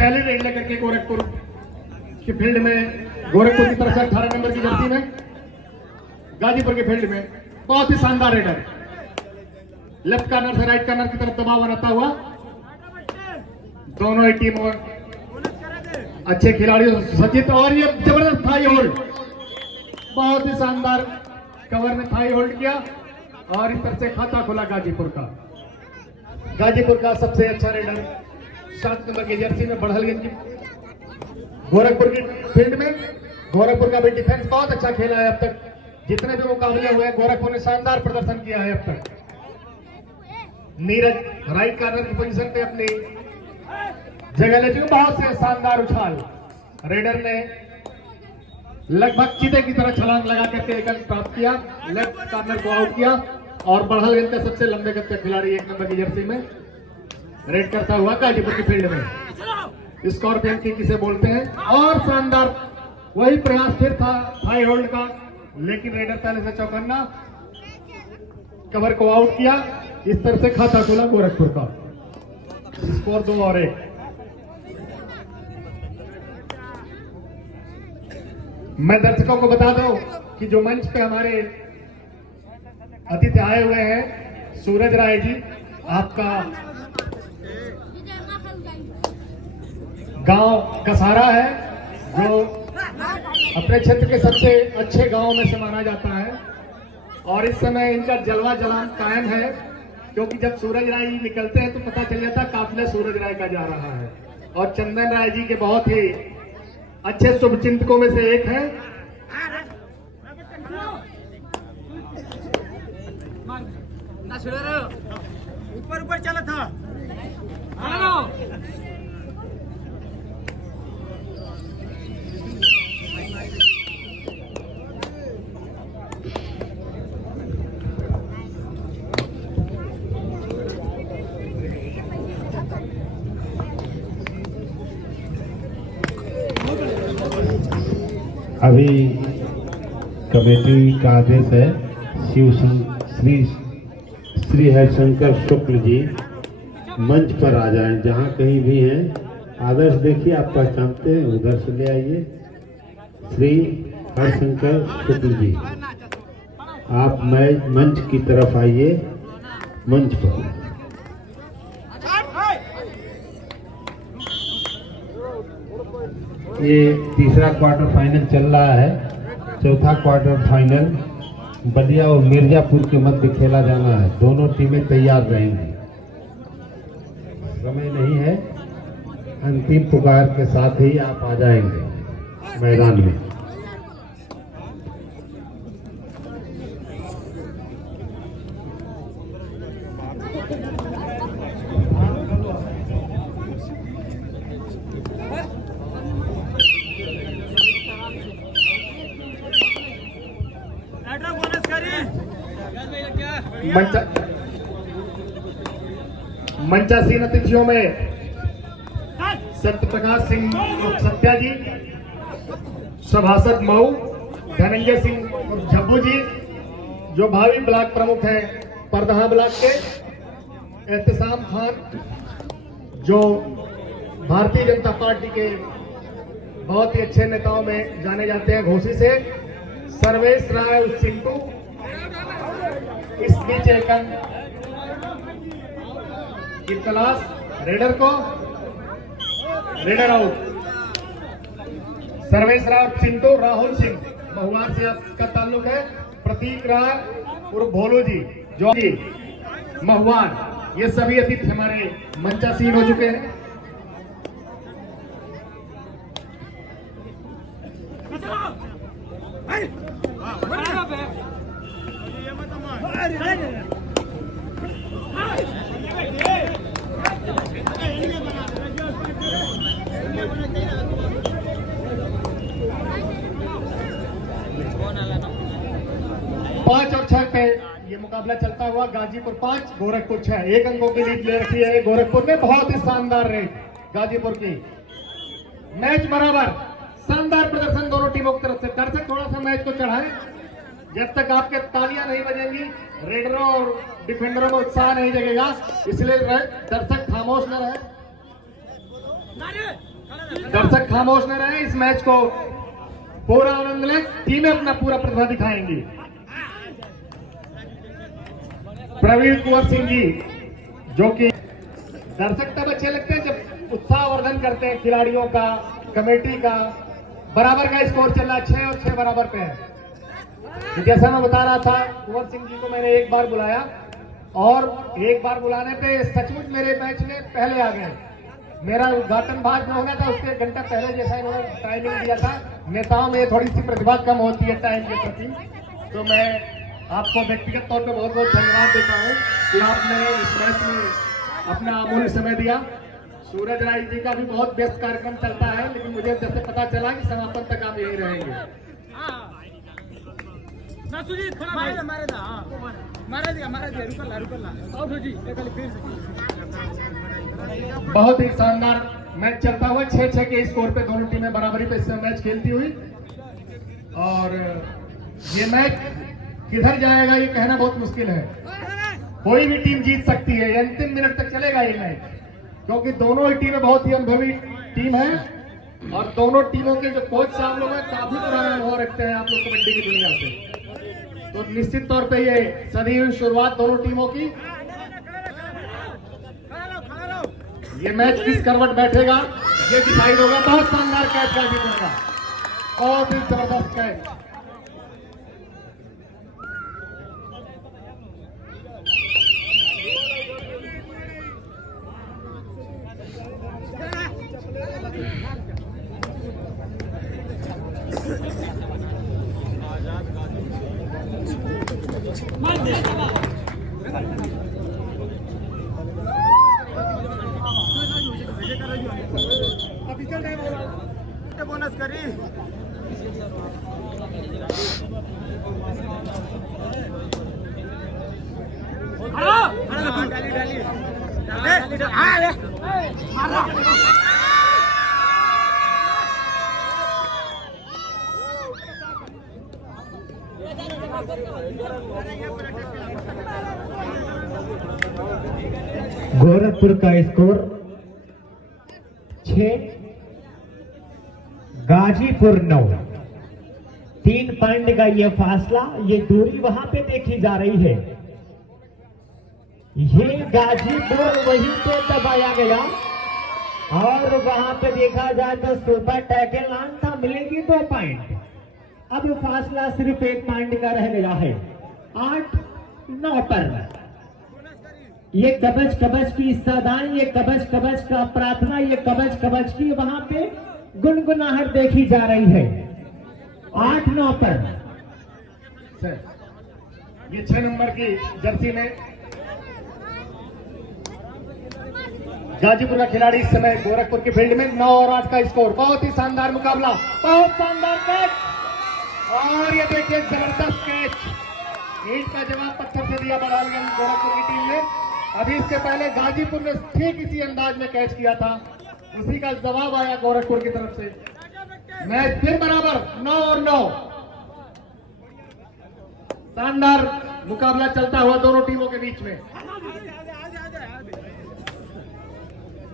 पहले रेड लेकर के गोरखपुर की फील्ड में, गोरखपुर की तरफ से 18 नंबर की जर्सी में, गाजीपुर के फील्ड में बहुत ही शानदार रेडर, लेफ्ट कार्नर से राइट कार्नर की तरफ दबाव बनाता हुआ। दोनों ही टीम और अच्छे खिलाड़ी सचित, और ये जबरदस्त थाई होल्ड, बहुत ही शानदार कवर में थाई होल्ड किया और इस तरह से खाता खोला गाजीपुर का। गाजीपुर का सबसे अच्छा रेडर 7 नंबर की जर्सी में बढ़लगंज की गोरखपुर की फील्ड में। गोरखपुर का भी डिफेंस बहुत अच्छा खेला है अब तक, जितने भी मुकाबले हुए गोरखपुर ने शानदार प्रदर्शन किया है अब तक। नीरज राइट कार्नर की पोजीशन पे अपनी जगह ले चुके, बहुत से शानदार उछाल, रेडर ने लगभग चीते की तरह छलांग लगा करके एक अंक प्राप्त किया, लेफ्ट कार्नर को आउट किया और बढ़लगंज का सबसे लंबे गति का खिलाड़ी 1 नंबर की जर्सी में रेड करता हुआ गाजीपुर की फील्ड में स्कॉर्पियन किंग किसे बोलते हैं। और शानदार वही प्रयास फिर था हाई होल्ड का, लेकिन रेडर पहले से चौकन्ना, कवर को आउट किया, इस तरह से खाता खोला गोरखपुर का। स्कोर 2 और 1। मैं दर्शकों को बता दूं कि जो मंच पे हमारे अतिथि आए हुए हैं, सूरज राय जी, आपका गांव कसारा है, जो अपने क्षेत्र के सबसे अच्छे गांव में से माना जाता है, और इस समय इनका जलवा जलान कायम है, क्योंकि जब सूरज राय जी निकलते हैं तो पता चल जाता काफिला सूरज राय का जा रहा है। और चंदन राय जी के बहुत ही अच्छे शुभचिंतकों में से एक है। ऊपर ऊपर चला था। अभी कमेटी का आदेश है, श्री हरिशंकर शुक्ल जी मंच पर आ जाएं, जहां कहीं भी हैं। आदर्श देखिए, आप पहचानते हैं, उधर से ले आइए। श्री हरिशंकर शुक्ल जी, आप मंच की तरफ आइए, मंच पर। ये तीसरा क्वार्टर फाइनल चल रहा है, चौथा क्वार्टर फाइनल बलिया और मिर्जापुर के मध्य खेला जाना है। दोनों टीमें तैयार रहेंगी, समय नहीं है, अंतिम पुकार के साथ ही आप आ जाएंगे मैदान में। मंचासीन अतिथियों में सत्य प्रकाश सिंह सत्या जी, सभासद मऊ धनंजय सिंह और झब्बू जी, जो भावी ब्लॉक प्रमुख हैं परदहा ब्लॉक के, एहतसाम खान, जो भारतीय जनता पार्टी के बहुत ही अच्छे नेताओं में जाने जाते हैं घोसी से, सर्वेश राय चिंटू, इस बीच एक तलाश रेडर को, रेडर आउट। सर्वेश राव चिंटू, राहुल सिंह महुआर से आपका ताल्लुक है, प्रतीक राय और भोलू जी जो जी महुआर, ये सभी अतिथि हमारे मंचासीन हो चुके हैं। पांच और 6 पे ये मुकाबला चलता हुआ, गाजीपुर 5 गोरखपुर 6, 1 अंकों की लीड ले रखी है गोरखपुर ने। बहुत ही शानदार रेड गाजीपुर की, मैच बराबर, शानदार प्रदर्शन दोनों टीमों की तरफ से। दर्शक थोड़ा सा मैच को चढ़ाएं, जब तक आपके तालियां नहीं बजेंगी रेडरों और डिफेंडरों में उत्साह नहीं जगेगा, इसलिए दर्शक खामोश न रहे। दर्शक खामोश न रहे, इस मैच को पूरा आनंद लें, टीमें अपना पूरा प्रतिभा दिखाएंगी। प्रवीण कुंवर सिंह जी, जो कि दर्शक तब अच्छे लगते हैं जब उत्साहवर्धन करते हैं खिलाड़ियों का, कमेटी का। बराबर का स्कोर चल रहा है, 6 और 6 बराबर पे है। तो जैसा मैं बता रहा था, कुंवर सिंह जी को मैंने एक बार बुलाया और एक बार बुलाने पे सचमुच मेरे मैच में पहले आ गए। मेरा उद्घाटन बाद में होना था, उसके 1 घंटा पहले जैसा इन्होंने टाइमिंग दिया था। नेताओं में थोड़ी सी प्रतिभा कम होती है टाइम के प्रति, तो मैं आपको व्यक्तिगत तौर पे बहुत बहुत धन्यवाद देता हूँ कि आपने इस मैच में अपना अमूल्य समय दिया। सूरज राय जी का भी बहुत व्यस्त कार्यक्रम चलता है, लेकिन मुझे जैसे पता चला कि समापन तक आप यही रहेंगे। बहुत ही शानदार मैच चलता हुआ, 6-6 के स्कोर पे दोनों टीमें बराबरी पे मैच खेलती हुई। और ये मैच किधर जाएगा ये कहना बहुत मुश्किल है। कोई भी टीम जीत सकती है, अंतिम मिनट तक चलेगा ये मैच, क्योंकि दोनों ही टीमें बहुत ही अनुभवी टीम है और दोनों टीमों के जो कोच साहब लोग हैं काफी पुराना अनुभव रखते हैं आप लोग कबड्डी की दुनिया से। तो निश्चित तौर पे ये सदी हुई शुरुआत दोनों टीमों की। ये मैच किस करवट बैठेगा ये डिसाइड होगा। बहुत शानदार कैच का जीतेगा, बहुत ही जबरदस्त कैच। बोनस करी गोरखपुर का स्कोर 6, गाजीपुर 9। 3 पॉइंट का ये फासला, ये दूरी वहां पे देखी जा रही है। ये गाजीपुर वहीं पे दबाया गया और वहां पे देखा जाए तो सुपर टैकल ऑन था, मिलेगी 2 पॉइंट। अब फासला सिर्फ 1 पॉइंट का रह गया है। 8-9 पर ये कबज कबज की सदाएं, ये कबज कबज का प्रार्थना, ये कबज कबज की वहां पे गुनगुनाहट देखी जा रही है। 8-9 पर ये 6 नंबर की जर्सी में गाजीपुर का खिलाड़ी इस समय गोरखपुर की फील्ड में 9 और 8 का स्कोर। बहुत ही शानदार मुकाबला, बहुत शानदार कैच। और ये देखिए जबरदस्त कैच, ईंट का जवाब पत्थर से दिया बड़ालगंज गोरखपुर की टीम ने। अभी इसके पहले गाजीपुर ने ठीक इसी अंदाज में कैच किया था, उसी का जवाब आया गोरखपुर की तरफ से। मैच फिर बराबर 9 और 9। शानदार मुकाबला चलता हुआ दोनों टीमों के बीच में।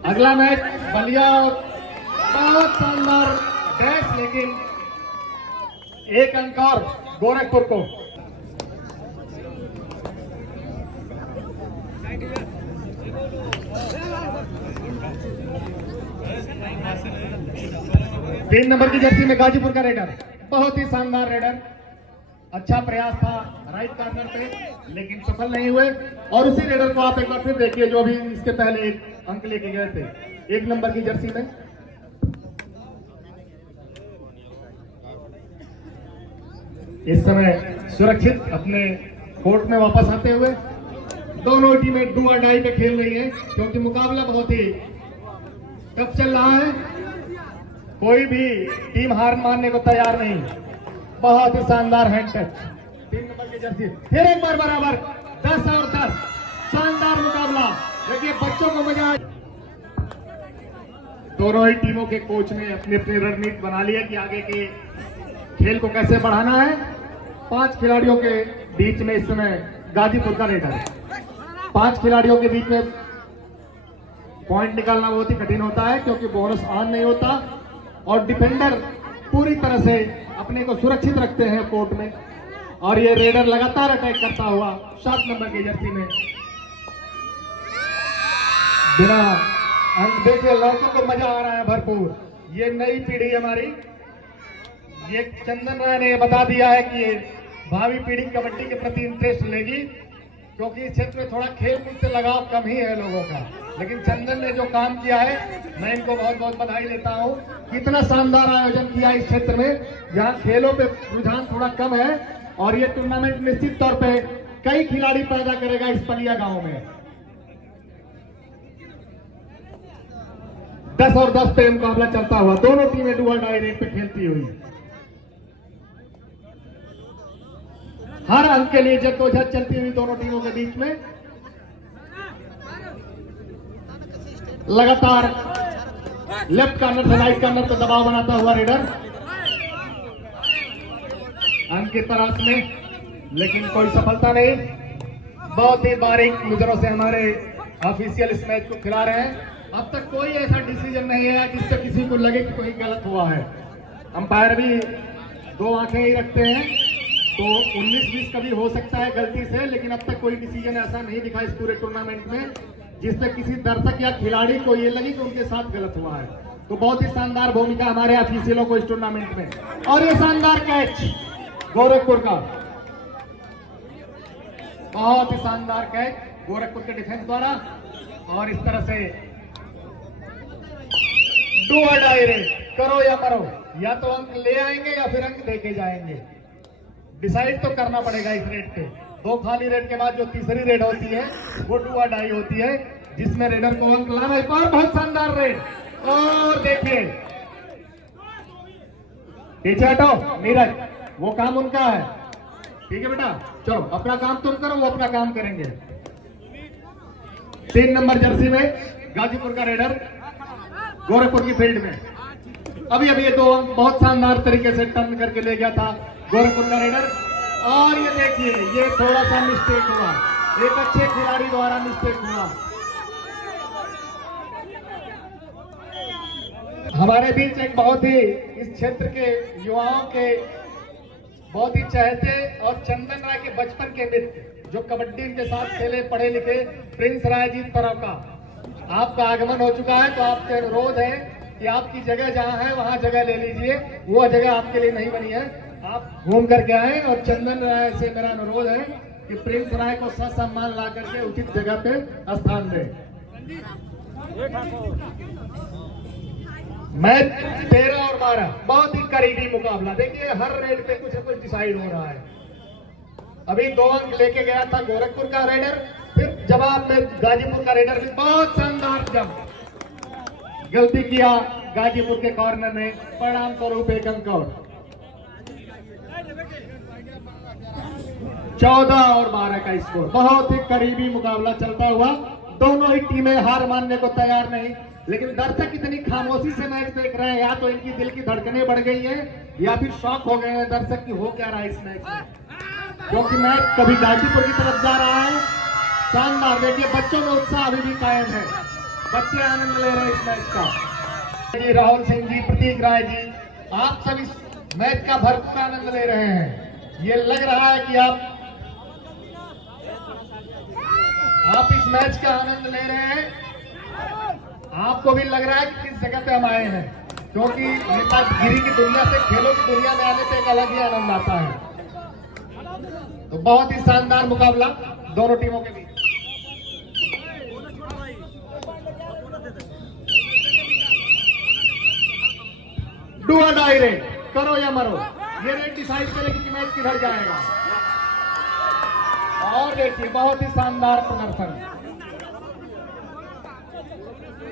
अगला मैच बलिया, बहुत शानदार डैश, लेकिन 1 अंक और गोरखपुर को। तीन नंबर की जर्सी में गाजीपुर का रेडर, बहुत ही शानदार रेडर। अच्छा प्रयास था राइट कॉर्नर पे, लेकिन सफल नहीं हुए। और उसी रेडर को आप एक बार फिर देखिए जो भी इसके पहले 1 अंक लेके गए थे 1 नंबर की जर्सी में। इस समय सुरक्षित अपने कोर्ट में वापस आते हुए दोनों टीमें डू और डाई पे खेल रही हैं, क्योंकि मुकाबला बहुत ही टफ चल रहा है। कोई भी टीम हार मानने को तैयार नहीं। बहुत ही शानदार हैंड टच। 3 नंबर की जर्सी फिर एक बार बराबर, 10 और 10। शानदार मुकाबला, देखिए बच्चों को मजा। दोनों ही टीमों के कोच ने अपनी अपनी रणनीति बना ली है कि आगे के खेल को कैसे बढ़ाना है। 5 खिलाड़ियों के बीच में इस समय गाजीपुर का रेडर, 5 खिलाड़ियों के बीच में पॉइंट निकालना बहुत ही कठिन होता है क्योंकि बोनस ऑन नहीं होता और डिफेंडर पूरी तरह से अपने को सुरक्षित रखते हैं कोर्ट में। और ये रेडर लगातार अटैक करता हुआ 7 नंबर की जर्सी में बिना अंक देखे लड़कों को मजा आ रहा है भरपूर। ये नई पीढ़ी हमारी, ये चंदन राय ने बता दिया है कि ये भावी पीढ़ी कबड्डी के प्रति इंटरेस्ट लेगी क्योंकि इस क्षेत्र में थोड़ा खेल कूद से लगाव कम ही है लोगों का। लेकिन चंदन ने जो काम किया है मैं इनको बहुत बहुत बधाई देता हूँ। कितना शानदार आयोजन किया इस क्षेत्र में जहाँ खेलों पे रुझान थोड़ा कम है और ये टूर्नामेंट निश्चित तौर पे कई खिलाड़ी पैदा करेगा इस पलिया गांव में। 10 और 10 पे मुकाबला चलता हुआ, दोनों टीमें डू और डाई रेट पे खेलती हुई। हर अंक के लिए जद्दोजहद चलती हुई दोनों टीमों के बीच में। लगातार लेफ्ट कॉर्नर से राइट कॉर्नर पर दबाव बनाता हुआ रेडर अंक की तलाश में, लेकिन कोई सफलता नहीं। बहुत ही बारीक नजरों से हमारे ऑफिशियल इस मैच को खिला रहे हैं। अब तक कोई ऐसा डिसीजन नहीं है जिससे किसी को लगे कि कोई गलत हुआ है। अंपायर भी 2 आंखें ही रखते हैं, तो 19-20 कभी हो सकता है गलती से, लेकिन अब तक कोई डिसीजन ऐसा नहीं दिखा इस पूरे टूर्नामेंट में जिससे किसी दर्शक या खिलाड़ी को ये लगी कि उनके साथ गलत हुआ है। तो बहुत ही शानदार भूमिका हमारे ऑफिशियलों को इस टूर्नामेंट में। और ये शानदार कैच गोरखपुर का, बहुत ही शानदार कैच गोरखपुर के डिफेंस द्वारा। और इस तरह से डू और डाई रेट, करो या मरो, या तो अंक ले आएंगे या फिर अंक देके जाएंगे। डिसाइड तो करना पड़ेगा इस रेट पे। 2 खाली रेड के बाद जो तीसरी रेड होती है वो डू और डाई होती है जिसमें रेडर को अंक लाना है। और बहुत शानदार रेड, और देखिए पीछे हटो नीरज, वो काम उनका है। ठीक है बेटा, चलो अपना काम तुम करो, वो अपना काम करेंगे। 3 नंबर जर्सी में गाजीपुर का रेडर गोरखपुर की फील्ड में अभी ये 2 अंक बहुत शानदार तरीके से टर्न करके ले गया था गोरखपुर का रेडर। और ये देखिए, ये थोड़ा सा मिस्टेक हुआ, एक अच्छे खिलाड़ी द्वारा मिस्टेक हुआ। हमारे बीच एक बहुत ही इस क्षेत्र के युवाओं के बहुत ही चहेते और चंदन राय के बचपन के मित्र जो कबड्डी के साथ खेले पढ़े लिखे प्रिंस राय जी तरफ का आपका आगमन हो चुका है। तो आपसे अनुरोध है कि आपकी जगह जहां है वहां जगह ले लीजिए, वो जगह आपके लिए नहीं बनी है, आप घूम करके आए। और चंदन राय से मेरा अनुरोध है कि प्रिंस राय को ससम्मान ला करके उचित जगह पे स्थान दें। मैच 13 और 12 बहुत ही करीबी मुकाबला। देखिए हर रेड पे कुछ न कुछ डिसाइड हो रहा है। अभी 2 अंक लेके गया था गोरखपुर का रेडर, फिर जवाब में गाजीपुर का रेडर भी बहुत शानदार जंप, गलती किया गाजीपुर के कॉर्नर ने, परिणाम स्वरूप 1 अंक और। 14 और 12 का स्कोर, बहुत ही करीबी मुकाबला चलता हुआ। दोनों ही टीमें हार मानने को तैयार नहीं, लेकिन दर्शक इतनी खामोशी से मैच देख रहे हैं, या तो इनकी दिल की धड़कनें बढ़ गई है या फिर शॉक हो गए हैं दर्शक की हो क्या रहा है इस मैच में, क्योंकि मैच कभी गाजीपुर की तरफ जा रहा है। शानदार, देखिए बच्चों में उत्साह अभी भी कायम है, बच्चे आनंद ले रहे हैं इस मैच का। जी राहुल सिंह जी, प्रतीक राय जी, आप सब इस मैच का भरपूर आनंद ले रहे हैं। ये लग रहा है कि आप इस मैच का आनंद ले रहे हैं। आपको भी लग रहा है कि किस जगह पे हम आए हैं, क्योंकि नेतागिरी की दुनिया से खेलों की दुनिया में आने से एक अलग ही आनंद आता है। तो बहुत ही शानदार मुकाबला दोनों टीमों के बीच। डू और डाई रेड, करो या मरो, ये रेड डिसाइड करेगी कि मैच किधर जाएगा। और देखिए बहुत ही शानदार प्रदर्शन,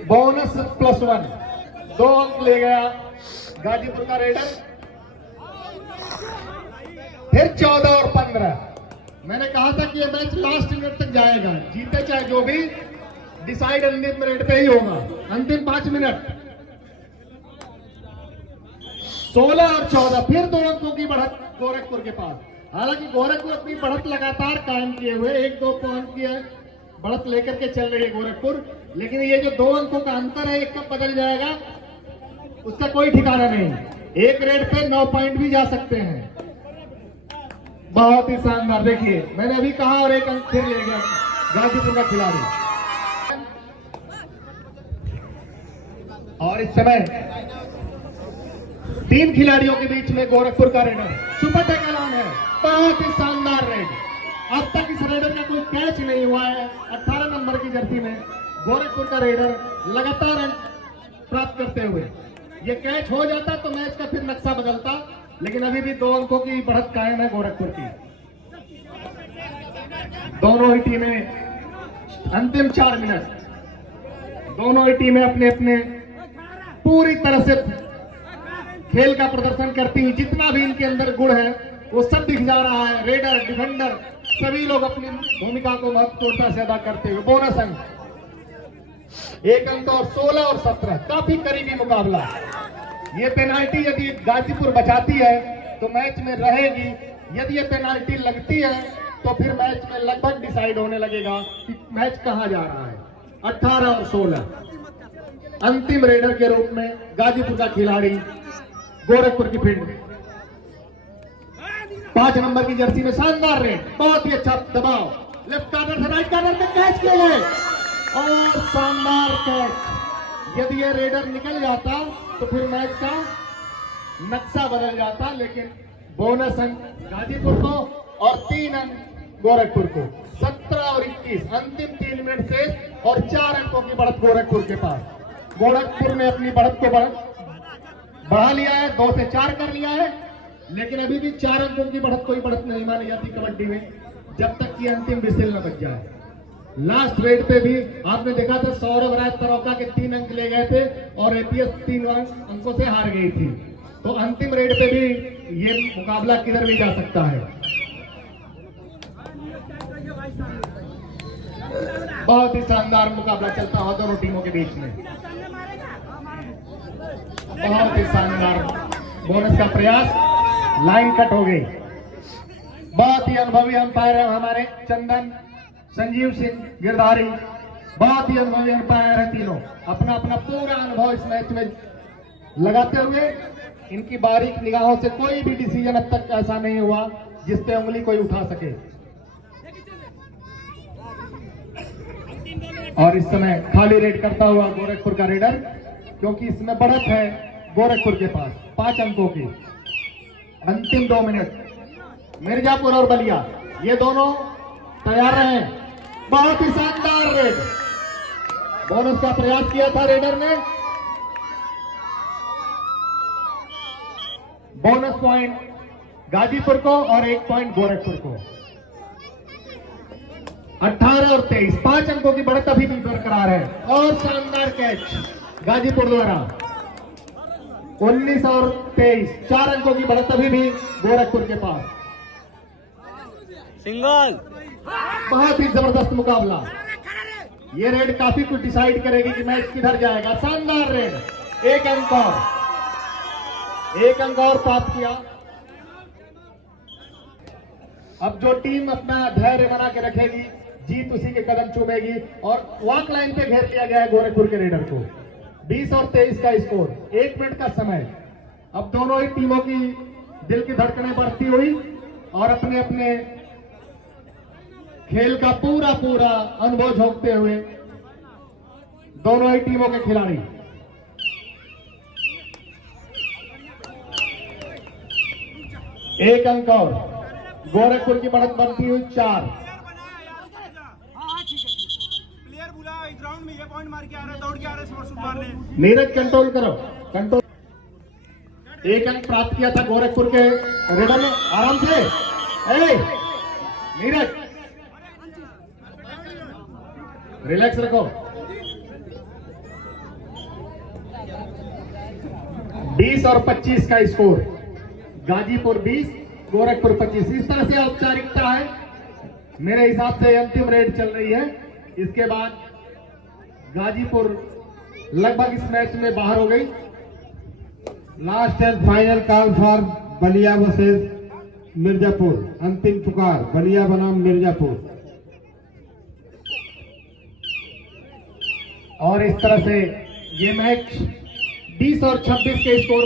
बोनस +1, 2 अंक ले गया गाजीपुर का रेडर। फिर 14 और 15, मैंने कहा था कि ये मैच लास्ट मिनट तक जाएगा, जीते चाहे जो भी, डिसाइड अंतिम रेड पे ही होगा, अंतिम 5 मिनट। 16 और 14, फिर 2 अंकों की बढ़त गोरखपुर के पास। हालांकि गोरखपुर अपनी बढ़त लगातार कायम किए हुए 1-2 पॉइंट की बढ़त लेकर के चल रही है गोरखपुर, लेकिन ये जो 2 अंकों का अंतर है, एक कब बदल जाएगा उसका कोई ठिकाना नहीं। एक रेड पे 9 पॉइंट भी जा सकते हैं। बहुत ही शानदार, देखिए मैंने अभी कहा और एक अंक फिर ले गया गाजीपुर का खिलाड़ी। और इस समय 3 खिलाड़ियों के बीच में गोरखपुर का रेडर सुपर टैकल है। बहुत ही शानदार रेड। अब तक इस रेडर का कोई कैच नहीं हुआ है। 18 नंबर की जर्सी में गोरखपुर का रेडर लगातार रन प्राप्त करते हुए, ये कैच हो जाता तो मैच का फिर नक्शा बदलता, लेकिन अभी भी 2 अंकों की बढ़त कायम है गोरखपुर की। दोनों ही टीमें अंतिम 4 मिनट, दोनों ही टीमें अपने अपने पूरी तरह से खेल का प्रदर्शन करती हुई, जितना भी इनके अंदर गुण है वो सब दिख जा रहा है। रेडर, डिफेंडर सभी लोग अपनी भूमिका को महत्वपूर्णता से अदा करते हुए। बोनस अंक 1 अंक और 16 और 17, काफी करीबी मुकाबला। ये पेनाल्टी यदि गाजीपुर बचाती है तो मैच में रहेगी, यदि ये पेनाल्टी लगती है तो फिर मैच में लगभग डिसाइड होने लगेगा कि मैच कहां जा रहा है। 18 और 16 अंतिम रेडर के रूप में गाजीपुर का खिलाड़ी गोरखपुर की फील्ड में 5 नंबर की जर्सी में शानदार रेड, बहुत ही अच्छा दबाव, लेफ्ट कॉर्नर से राइट कॉर्नर में कैच किए गए और शानदार कैच। यदि ये रेडर निकल जाता तो फिर मैच का नक्शा बदल जाता, लेकिन बोनस अंक गाजीपुर को और 3 अंक गोरखपुर को। 17 और 21 अंतिम 3 मिनट से और 4 अंकों की बढ़त गोरखपुर के पास। गोरखपुर ने अपनी बढ़त को बढ़ा लिया है, 2 से 4 कर लिया है, लेकिन अभी भी 4 अंकों की बढ़त कोई बढ़त नहीं मानी जाती कबड्डी में जब तक कि अंतिम विसिल न बज जाए। लास्ट रेड पे भी आपने देखा था सौरभ राय तरोका के 3 अंक ले गए थे और एपीएस 3 अंकों से हार गई थी। तो अंतिम रेड पे भी ये मुकाबला किधर भी जा सकता है। बहुत ही शानदार मुकाबला चलता हुआ दोनों टीमों के बीच में। बहुत ही शानदार बोनस का प्रयास, लाइन कट हो गई। बहुत ही अनुभवी अंपायर है हमारे चंदन, संजीव सिंह गिरधारी, बहुत ही अनुभवी अंपायर है तीनों। अपना अपना पूरा अनुभव इस मैच में लगाते हुए इनकी बारीक निगाहों से कोई भी डिसीजन अब तक ऐसा नहीं हुआ जिस पे उंगली कोई उठा सके। और इस समय खाली रेड करता हुआ गोरखपुर का रेडर, क्योंकि इसमें बढ़त है गोरखपुर के पास 5 अंकों की। अंतिम 2 मिनट मिर्जापुर और बलिया ये दोनों तैयार रहे। बहुत ही शानदार रेड, बोनस का प्रयास किया था रेडर ने। बोनस पॉइंट गाजीपुर को और 1 पॉइंट गोरखपुर को। 18 और 23 5 अंकों की बढ़त अभी भी बरकरार है। और शानदार कैच गाजीपुर द्वारा। 19 और 23 4 अंकों की बढ़त अभी भी गोरखपुर के पास। सिंगल। बहुत ही जबरदस्त मुकाबला। ये रेड काफी कुछ डिसाइड करेगी कि मैच किधर जाएगा। शानदार रेड, 1 अंक और प्राप्त किया। अब जो टीम अपना धैर्य बना के रखेगी जीत उसी के कदम चूमेगी। और वॉक लाइन पे घेर लिया गया है गोरखपुर के रेडर को। 20 और 23 का स्कोर, 1 मिनट का समय। अब दोनों ही टीमों की दिल की धड़कनें बढ़ती हुई और अपने अपने खेल का पूरा अनुभव झोंकते हुए दोनों ही टीमों के खिलाड़ी। एक अंक और गोरखपुर की बढ़त बनती हुई 4। प्लेयर बुला ग्राउंड में, ये पॉइंट मार के आ रहा है, दौड़ के आ रहा है, शूट मारने। नीरज कंट्रोल करो, कंट्रोल। 1 अंक प्राप्त किया था गोरखपुर के रेडर ने, आराम से। नीरज रिलैक्स रखो। 20 और 25 का स्कोर, गाजीपुर 20 गोरखपुर 25। इस तरह से औपचारिकता है। मेरे हिसाब से अंतिम रेड चल रही है। इसके बाद गाजीपुर लगभग इस मैच में बाहर हो गई। Last and final call for Ballia versus Mirzapur. अंतिम पुकार, बलिया बनाम मिर्जापुर। और इस तरह से ये मैच 20 और 26 के स्कोर